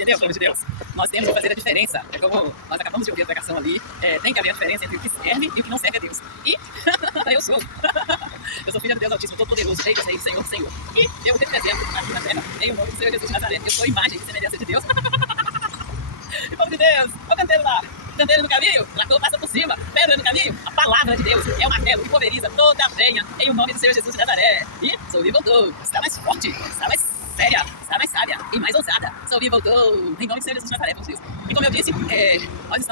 Entendeu, povo de Deus? Nós temos que fazer a diferença. É como nós acabamos de ouvir a pregação ali. Tem que haver a diferença entre o que serve e o que não serve a Deus. E eu sou. Eu sou filha de Deus Altíssimo, Todo-Poderoso, Rei, Senhor, Senhor. E eu represento aqui na terra, em o nome do Senhor Jesus de Nazaré. Eu sou imagem e semelhança de Deus. E povo de Deus, o canteiro lá. Canteiro no caminho, trator passa por cima, pedra no caminho, a palavra de Deus é o martelo que pulveriza toda a venha em o nome do Senhor Jesus de Nazaré. E sou e voltou, está mais forte, está mais séria, está mais sábia e mais ousada. Sou e voltou, em nome do Senhor Jesus de Nazaré, Deus. E como eu disse,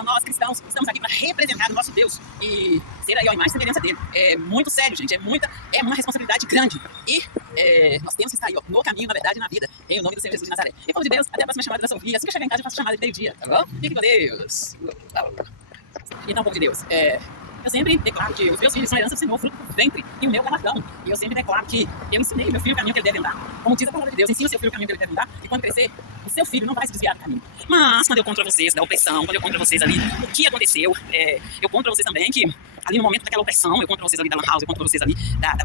nós cristãos estamos aqui para representar o nosso Deus e ser aí a imagem e semelhança dele. É muito sério, gente, é uma responsabilidade grande. E nós temos que estar aí no caminho, na verdade e na vida, em o nome do Senhor Jesus de Nazaré. E povo de Deus, até a próxima chamada da Sofia. Assim que eu chegar em casa, eu faço chamada de meio-dia, tá bom? Fique com Deus. Então, povo de Deus, eu sempre declaro que os meus filhos são herança do Senhor, fruto do ventre, e o meu galardão. E eu sempre declaro que eu ensinei o meu filho o caminho que ele deve andar. Como diz a palavra de Deus, ensina o seu filho o caminho que ele deve andar, e quando crescer, o seu filho não vai se desviar do caminho. Mas quando eu conto pra vocês da opressão, quando eu conto pra vocês ali o que aconteceu, eu conto pra vocês também que ali no momento daquela opressão, eu conto pra vocês ali da lan house, eu conto pra vocês ali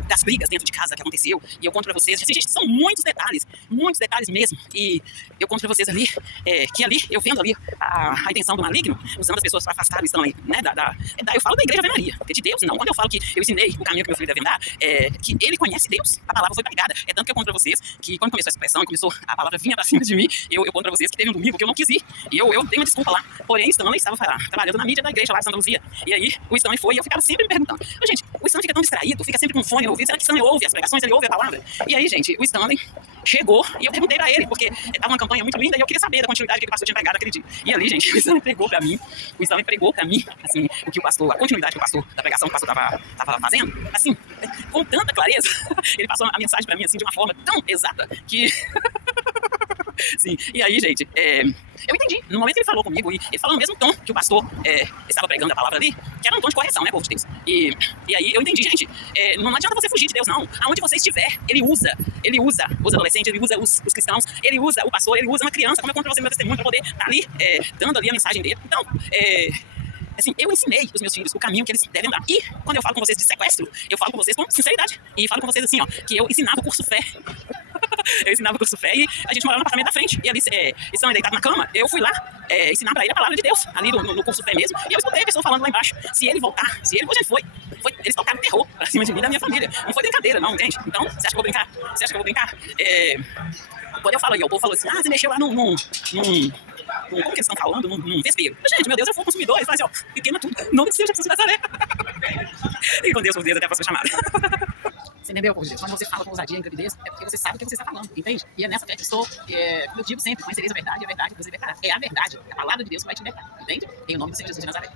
das brigas dentro de casa que aconteceu, e eu conto pra vocês, gente, são muitos detalhes mesmo, e eu conto pra vocês ali, que ali, eu vendo ali a intenção do maligno, usando as pessoas para afastar o estão aí, né, eu falo da Igreja Ave Maria, porque de Deus não, quando eu falo que eu ensinei o caminho que meu filho deve andar, que ele conhece Deus, a palavra foi pregada, é tanto que eu conto pra vocês, que quando começou essa pressão, começou a palavra vinha pra cima de mim, eu conto pra vocês que teve um domingo que eu não quis ir, e eu dei uma desculpa lá, porém Stanley estava trabalhando na mídia da igreja lá de Santa Luzia, e aí o Stanley foi, e eu ficava sempre me perguntando, gente, o Stanley fica tão distraído, fica sempre com fone no ouvido, será que o Stanley ouve as pregações, ele ouve a palavra? E aí, gente, o Stanley chegou, e eu perguntei pra ele, porque tava uma campanha muito linda, e eu queria saber da continuidade que o pastor tinha pregado aquele dia, e ali, gente, o Stanley pregou pra mim, assim, o que o pastor, a continuidade que o pastor, da pregação que o pastor tava fazendo, assim, com tanta clareza, ele passou a mensagem pra mim, assim, de uma forma tão exata, que... Sim, e aí, gente, eu entendi, no momento que ele falou comigo, e ele falou no mesmo tom que o pastor estava pregando a palavra ali, que era um tom de correção, né, povo de Deus, e aí eu entendi, gente, não adianta você fugir de Deus, não, aonde você estiver, ele usa os adolescentes, ele usa os cristãos, ele usa o pastor, ele usa uma criança, como eu conto pra você no meu testemunho, pra poder estar ali, dando ali a mensagem dele, então, assim, eu ensinei os meus filhos o caminho que eles devem andar. E quando eu falo com vocês de sequestro, eu falo com vocês com sinceridade. E falo com vocês assim, ó, que eu ensinava o curso fé. Eu ensinava o curso fé e a gente morava no apartamento da frente. E ali, estão deitados na cama, eu fui lá ensinar pra ele a palavra de Deus, ali no curso fé mesmo. E eu escutei a pessoa falando lá embaixo, se ele voltar, eles tocaram terror pra cima de mim e da minha família. Não foi brincadeira, não, entende? Então, você acha que eu vou brincar? Você acha que eu vou brincar? Quando eu falo aí, o povo falou assim, você mexeu lá como que eles estão falando? Num vespeiro. Gente, meu Deus, eu for consumidor. Eles falam assim, queima tudo. Não precisa de Jesus de Nazaré. E com Deus, por Deus, até a próxima chamada. Você entendeu, povo de Deus? Quando você fala com ousadia e intrepidez, é porque você sabe o que você está falando, entende? E é nessa fé que estou, como eu digo sempre, conhecereis a verdade, e a verdade vos libertará. É a verdade, a palavra de Deus que vai te libertar, entende? Em nome do Senhor Jesus de Nazaré.